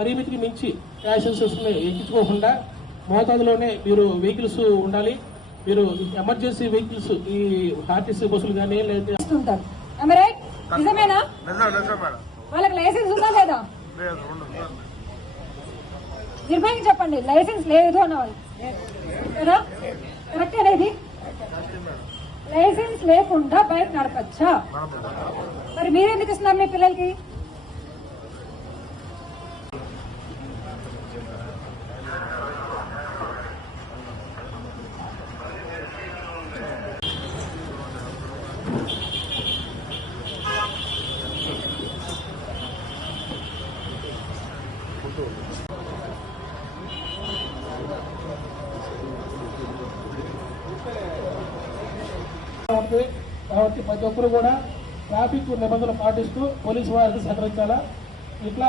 పరిమితికి మించి ప్యాసింజర్స్ని ఎక్కించుకోకుండా మోతాదులోనే మీరు వెహికల్స్ ఉండాలి. మీరు ఎమర్జెన్సీ వెహికల్స్ ఈ ఆర్టీసీ బస్సులు కానీ లేదా వాళ్ళకి లైసెన్స్ ఉందా లేదా? నిర్భయంగా చెప్పండి. లైసెన్స్ లేదు కదా? కరెక్ట్ అనేది? లైసెన్స్ లేకుండా బైక్ నడపచ్చా? మరి మీరు ఎందుకు ఇస్తున్నారు మీ పిల్లలకి ఉంది కాబట్టి ప్రతి ఒక్కరు కూడా ట్రాఫిక్ నిబంధనలు పాటిస్తూ పోలీసు వారికి సహకరించాలా? ఇట్లా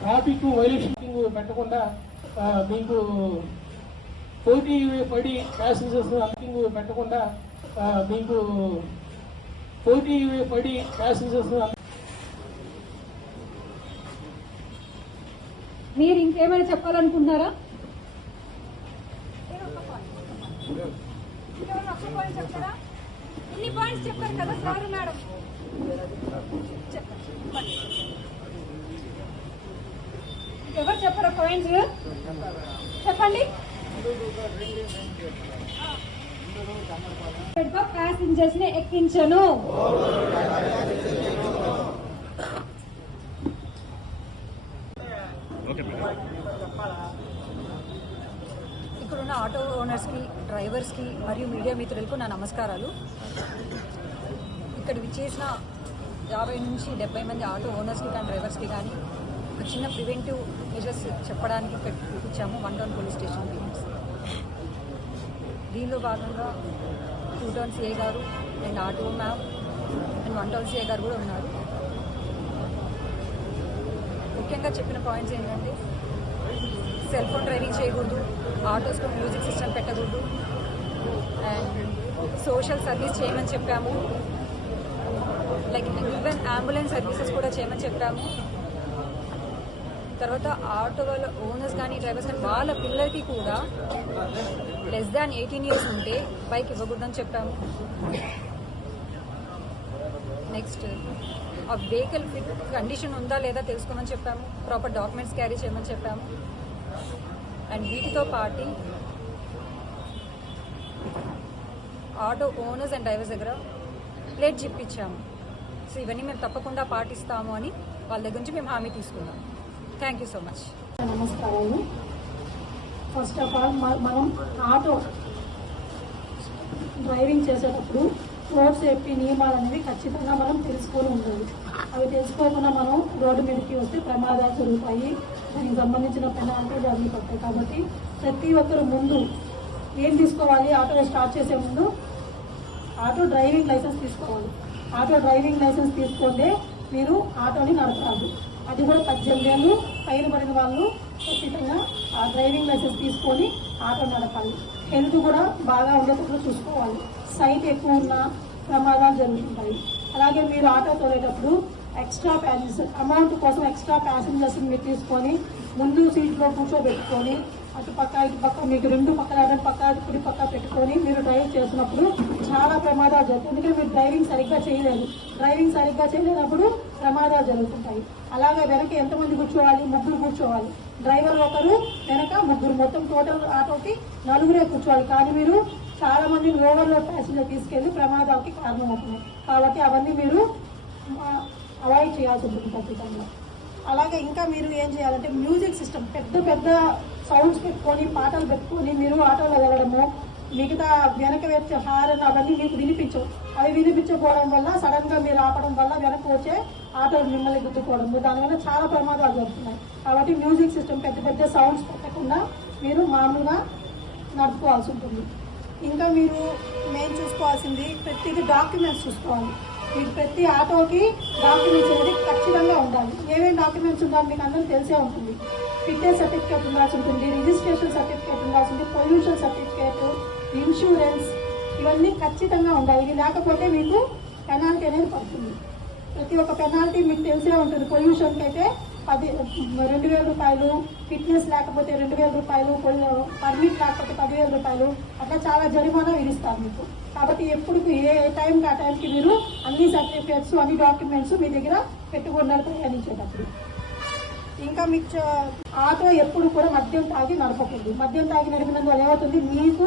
ట్రాఫిక్ వైలేషన్ పెట్టకుండా మీకు పోటీ పడి ప్యాసింజర్స్ అంకింగ్ పెట్టకుండా మీకు పోటీ పడి ప్యాసింజర్స్ మీరు ఇంకేమైనా చెప్పాలనుకుంటున్నారా? ఇన్ని పాయింట్స్ చెప్పారు కదా సార్ మేడం. ఎవరు చెప్పారు పాయింట్స్ చెప్పండి. ప్యాసింజర్స్ని ఎక్కించను ఇక్కడున్న ఆటో ఓనర్స్కి డ్రైవర్స్కి మరియు మీడియా మిత్రులకు నా నమస్కారాలు. ఇక్కడ విచ్చేసిన యాభై నుంచి డెబ్బై మంది ఆటో ఓనర్స్కి కానీ డ్రైవర్స్కి కానీ ఒక చిన్న ప్రివెంటివ్ మెజర్స్ చెప్పడానికి ఇక్కడ ఇచ్చాము వన్ టౌన్ పోలీస్ స్టేషన్ దీనిలో భాగంగా టూ టౌన్ సిఐ గారు and auto ma'am and one town CI గారు కూడా ఉన్నారు. ముఖ్యంగా చెప్పిన పాయింట్స్ ఏంటంటే సెల్ ఫోన్ డ్రైవింగ్ చేయకూడదు ఆటోస్లో మ్యూజిక్ సిస్టమ్ పెట్టకూడదు. అండ్ సోషల్ సర్వీస్ చేయమని చెప్పాము. లైక్ ఈవెన్ అంబులెన్స్ సర్వీసెస్ కూడా చేయమని చెప్పాము. తర్వాత ఆటో వాళ్ళ ఓనర్స్ కానీ డ్రైవర్స్ కానీ వాళ్ళ పిల్లలకి కూడా లెస్ దాన్ ఎయిటీన్ ఇయర్స్ ఉంటే బైక్ ఇవ్వకూడదని చెప్పాము. నెక్స్ట్ ఆ వెహికల్ ఫిట్ కండిషన్ ఉందా లేదా తెలుసుకోమని చెప్పాము. ప్రాపర్ డాక్యుమెంట్స్ క్యారీ చేయమని చెప్పాము. అండ్ వీటితో పాటు ఆటో ఓనర్స్ అండ్ డ్రైవర్స్ దగ్గర ప్లేట్ ఇప్పించాము సో ఇవన్నీ మేము తప్పకుండా పాటిస్తాము అని వాళ్ళ దగ్గర నుంచి మేము హామీ తీసుకున్నాము. థ్యాంక్ యూ సో మచ్ నమస్కారాలు ఫస్ట్ ఆఫ్ ఆల్ మనం ఆటో డ్రైవింగ్ చేసేటప్పుడు రోడ్ సేఫ్టీ నియమాలు అనేవి ఖచ్చితంగా మనం తెలుసుకొని ఉండాలి. అవి తెలుసుకోకుండా మనం రోడ్డు మీదకి వస్తే ప్రమాదాలు జరుగుతాయి. దీనికి సంబంధించిన పెనాల్టీ జరుగుతాయి పడతాయి కాబట్టి ప్రతి ఒక్కరు ముందు ఏం తీసుకోవాలి? ఆటో స్టార్ట్ చేసే ముందు ఆటో డ్రైవింగ్ లైసెన్స్ తీసుకోవాలి. ఆటో డ్రైవింగ్ లైసెన్స్ తీసుకుంటే మీరు ఆటోని నడపాలి. అది కూడా పద్దెనిమిది ఏళ్ళు పైన పడిన వాళ్ళు ఖచ్చితంగా ఆ డ్రైవింగ్ లైసెన్స్ తీసుకొని ఆటో నడపాలి. హెల్త్ కూడా బాగా ఉండేటప్పుడు చూసుకోవాలి. సైట్ ఎక్కువ ఉన్న ప్రమాదాలు జరుగుతుంటాయి. అలాగే మీరు ఆటో తోలేటప్పుడు ఎక్స్ట్రా ప్యాసింజర్ అమౌంట్ కోసం ఎక్స్ట్రా ప్యాసింజర్స్ మీరు తీసుకొని ముందు సీట్లో కూర్చోబెట్టుకొని అటు పక్క ఇటు పక్క మీకు రెండు పక్కల రెండు పక్క కుడి పక్క పెట్టుకొని మీరు డ్రైవ్ చేసినప్పుడు చాలా ప్రమాదాలు జరుగుతాయి. ఎందుకంటే మీరు డ్రైవింగ్ సరిగ్గా చేయలేదు. డ్రైవింగ్ సరిగ్గా చేయలేనప్పుడు ప్రమాదాలు జరుగుతుంటాయి. అలాగే వెనక ఎంతమంది కూర్చోవాలి? ముగ్గురు కూర్చోవాలి. డ్రైవర్ ఒకరు వెనక ముగ్గురు. మొత్తం టోటల్ ఆటోకి నలుగురే కూర్చోవాలి. కానీ మీరు చాలా మంది ఓవర్లోడ్ ప్యాసింజర్ తీసుకెళ్ళి ప్రమాదాలకి కారణమవుతున్నాయి కాబట్టి అవన్నీ మీరు అవాయిడ్ చేయాల్సి ఉంటుంది ఖచ్చితంగా. అలాగే ఇంకా మీరు ఏం చేయాలంటే మ్యూజిక్ సిస్టమ్ పెద్ద పెద్ద సౌండ్స్ పెట్టుకొని పాటలు పెట్టుకొని మీరు ఆటోలో వెళ్ళడము మిగతా వెనక వచ్చే హారన్ అవన్నీ మీకు వినిపించవు. అవి వినిపించకపోవడం వల్ల సడన్గా మీరు ఆపడం వల్ల వెనక వచ్చే ఆటోలు మిమ్మల్ని గుద్దుకోవడం దానివల్ల చాలా ప్రమాదాలు జరుగుతున్నాయి. కాబట్టి మ్యూజిక్ సిస్టమ్ పెద్ద పెద్ద సౌండ్స్ పెట్టకుండా మీరు మామూలుగా నడుపుకోవాల్సి ఉంటుంది. ఇంకా మీరు మెయిన్ చూసుకోవాల్సింది ప్రతిదీ డాక్యుమెంట్స్ చూసుకోవాలి. మీకు ప్రతి ఆటోకి డాక్యుమెంట్స్ అనేది ఖచ్చితంగా ఉండాలి. ఏమేమి డాక్యుమెంట్స్ ఉండాలి మీకు అందరూ తెలిసే ఉంటుంది. ఫిట్నెస్ సర్టిఫికేట్ ఉండాల్సి ఉంటుంది రిజిస్ట్రేషన్ సర్టిఫికేట్ ఉండాల్సి ఉంటుంది పొల్యూషన్ సర్టిఫికేట్ ఇన్సూరెన్స్ ఇవన్నీ ఖచ్చితంగా ఉండాలి. ఇవి లేకపోతే మీకు పెనాల్టీ అనేది పడుతుంది. ప్రతి ఒక్క పెనాల్టీ మీకు తెలిసే ఉంటుంది. పొల్యూషన్కి అయితే పది రెండు వేల రూపాయలు ఫిట్నెస్ లేకపోతే రెండు వేల రూపాయలు పర్మిట్ లేకపోతే పదివేల రూపాయలు అట్లా చాలా జరిమానా విధిస్తారు మీకు. కాబట్టి ఎప్పుడు ఏ టైంకి ఆ టైంకి మీరు అన్ని సర్టిఫికేట్స్ అన్ని డాక్యుమెంట్స్ మీ దగ్గర పెట్టుకున్నారు ప్రయాణించేటప్పుడు ఇంకా మీకు చ- ఆటో ఎప్పుడు కూడా మద్యం తాగి నడపకూడదు మద్యం తాగి నడిపినందువల్ల ఏమవుతుంది? మీకు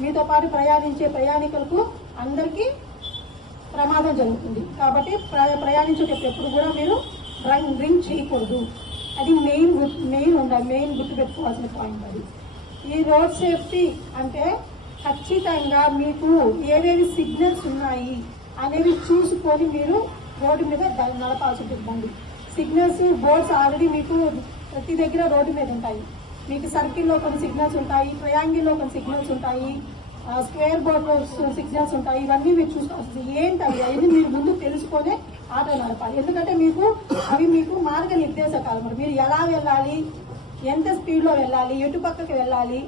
మీతో పాటు ప్రయాణించే ప్రయాణికులకు అందరికీ ప్రమాదం జరుగుతుంది. కాబట్టి ప్ర- ప్రయాణించేటప్పుడు ఎప్పుడు కూడా మీరు డ్రైవింగ్ డ్రింక్ చేయకూడదు. అది మెయిన్ మెయిన్ ఉండాలి మెయిన్ గుర్తుపెట్టుకోవాల్సిన పాయింట్ అది. ఈ రోడ్ సేఫ్టీ అంటే ఖచ్చితంగా మీకు ఏవేవి సిగ్నల్స్ ఉన్నాయి అనేవి చూసుకొని మీరు రోడ్డు మీద ద- నడపాల్సి ఉంటుంది సిగ్నల్స్ బోర్డ్స్ ఆల్రెడీ మీకు ప్రతి దగ్గర రోడ్డు మీద ఉంటాయి. మీకు సర్కిల్లో కొన్ని సిగ్నల్స్ ఉంటాయి ట్రయాంగిల్లో కొన్ని సిగ్నల్స్ ఉంటాయి. స్క్వేర్ బోర్డ్స్ సిగ్నల్స్ ఉంటాయి. ఇవన్నీ మీరు చూసుకోవచ్చు ఏంటి అవి? అవన్నీ మీరు ముందు తెలుసుకొని ఆటో నడపాలి ఎందుకంటే మీకు అవి మీకు మార్గ నిర్దేశకాలు మరి మీరు ఎలా వెళ్ళాలి? ఎంత స్పీడ్లో వెళ్ళాలి? ఎటు పక్కకి వెళ్ళాలి?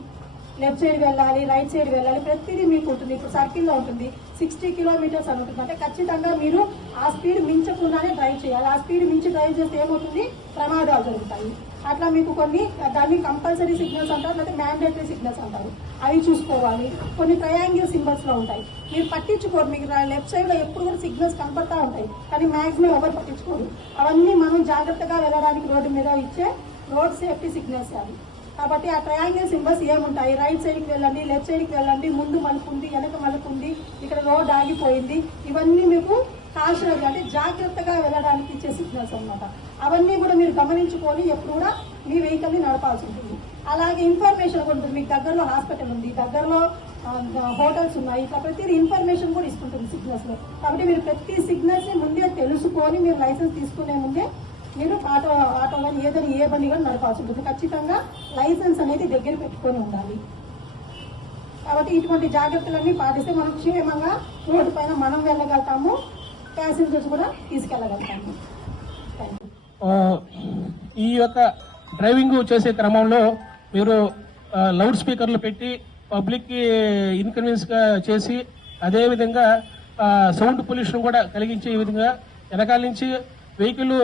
లెఫ్ట్ సైడ్ వెళ్ళాలి రైట్ సైడ్ వెళ్ళాలి? ప్రతిదీ మీకు ఉంటుంది. ఇప్పుడు సర్కిల్లో ఉంటుంది. సిక్స్టీ కిలోమీటర్స్ అని ఉంటుంది. అంటే ఖచ్చితంగా మీరు ఆ స్పీడ్ మించకుండానే డ్రైవ్ చేయాలి. ఆ స్పీడ్ మించి డ్రైవ్ చేస్తే ఏమవుతుంది? ప్రమాదాలు జరుగుతాయి. అట్లా మీకు కొన్ని దాన్ని కంపల్సరీ సిగ్నల్స్ అంటారు లేకపోతే మ్యాండేటరీ సిగ్నల్స్ అంటారు. అవి చూసుకోవాలి. కొన్ని ట్రయాంగిల్ సింబల్స్లో ఉంటాయి. మీరు పట్టించుకోరు. మీకు లెఫ్ట్ సైడ్లో ఎప్పుడు కూడా సిగ్నల్స్ కనపడతా ఉంటాయి. కానీ మ్యాక్సిమం ఎవరు పట్టించుకోరు. అవన్నీ మనం జాగ్రత్తగా వెళ్ళడానికి రోడ్డు మీద ఇచ్చే రోడ్ సేఫ్టీ సిగ్నల్స్ అవి. కాబట్టి ఆ ట్రయాంగిల్ సింబల్స్ ఏముంటాయి? రైట్ సైడ్కి వెళ్ళండి లెఫ్ట్ సైడ్కి వెళ్ళండి ముందు మలుపుంది వెనక మలుపుంది ఇక్కడ రోడ్ ఆగిపోయింది. ఇవన్నీ మీకు కాషనరీ అంటే జాగ్రత్తగా వెళ్ళడానికి ఇచ్చే సిగ్నల్స్ అన్నమాట. అవన్నీ కూడా మీరు గమనించుకొని ఎప్పుడు కూడా మీ వెహికల్ని నడపాల్సి ఉంటుంది. అలాగే ఇన్ఫర్మేషన్ కూడా ఉంటుంది. మీకు దగ్గరలో హాస్పిటల్ ఉంది దగ్గరలో హోటల్స్ ఉన్నాయి. ఇట్లా ప్రతి ఇన్ఫర్మేషన్ కూడా ఇస్తుంటుంది సిగ్నల్స్లో కాబట్టి మీరు ప్రతి సిగ్నల్స్ని ముందే తెలుసుకొని మీరు లైసెన్స్ తీసుకునే ముందే మీరు ఆటో ఆటో కానీ ఏదైనా ఏ బండి కానీ నడపాల్సి ఉంటుంది. ఖచ్చితంగా లైసెన్స్ అనేది దగ్గర పెట్టుకొని ఉండాలి. కాబట్టి ఇటువంటి జాగ్రత్తలన్నీ పాటిస్తే మనం క్షేమంగా రోడ్డు పైన మనం వెళ్ళగలుగుతాము. ప్యాసింజర్స్ కూడా తీసుకెళ్ళగలుగుతాము ఈ యొక్క డ్రైవింగ్ చేసే క్రమంలో మీరు లౌడ్ స్పీకర్లు పెట్టి పబ్లిక్కి ఇన్కన్వీనియన్స్గా చేసి అదేవిధంగా సౌండ్ పొల్యూషన్ కూడా కలిగించే విధంగా వెనకాల నుంచి వెహికల్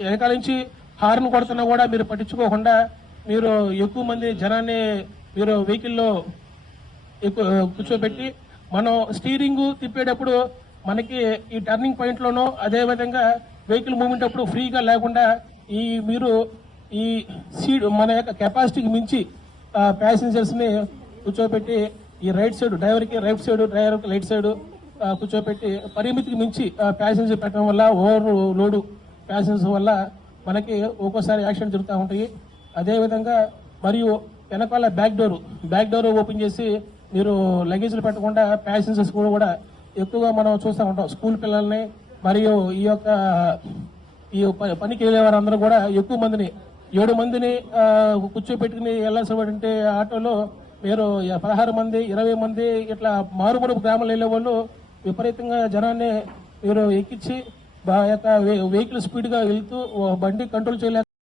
వెనకాల నుంచి హార్న్ కొడుతున్నా కూడా మీరు పట్టించుకోకుండా మీరు ఎక్కువ మంది జనాన్ని మీరు వెహికల్లో ఎక్కువ కూర్చోబెట్టి మనం స్టీరింగ్ తిప్పేటప్పుడు మనకి ఈ టర్నింగ్ పాయింట్లోనూ అదేవిధంగా వెహికల్ మూవ్మెంట్ అప్పుడు ఫ్రీగా లేకుండా ఈ మీరు ఈ సీడ్ మన యొక్క కెపాసిటీకి మించి ప్యాసింజర్స్ని కూర్చోబెట్టి ఈ రైట్ సైడ్ డ్రైవర్కి రైట్ సైడ్ డ్రైవర్కి లైట్ రైట్ సైడ్ కూర్చోబెట్టి పరిమితికి మించి ప్యాసింజర్ పెట్టడం వల్ల ఓవర్ లోడు ప్యాసింజర్స్ వల్ల మనకి ఒక్కోసారి యాక్సిడెంట్ జరుగుతూ ఉంటాయి. అదేవిధంగా మరియు వెనకాల back door back door open చేసి మీరు లగేజ్లు పెట్టకుండా ప్యాసింజర్స్ కూడా కూడా ఎక్కువగా మనం చూస్తూ ఉంటాం స్కూల్ పిల్లల్ని మరియు ఈ యొక్క ఈ పనికి వెళ్ళే వారందరూ కూడా ఎక్కువ మందిని ఏడు మందిని ఆ, కూర్చోపెట్టుకుని వెళ్ళాల్సినటువంటి ఆటోలో మీరు పదహారు మంది ఇరవై మంది ఇట్లా మారుమూరు గ్రామాలు వెళ్ళే వాళ్ళు విపరీతంగా జనాన్ని మీరు ఎక్కించి యొక్క వెహికల్ స్పీడ్గా వెళ్తూ బండి కంట్రోల్ చేయలేక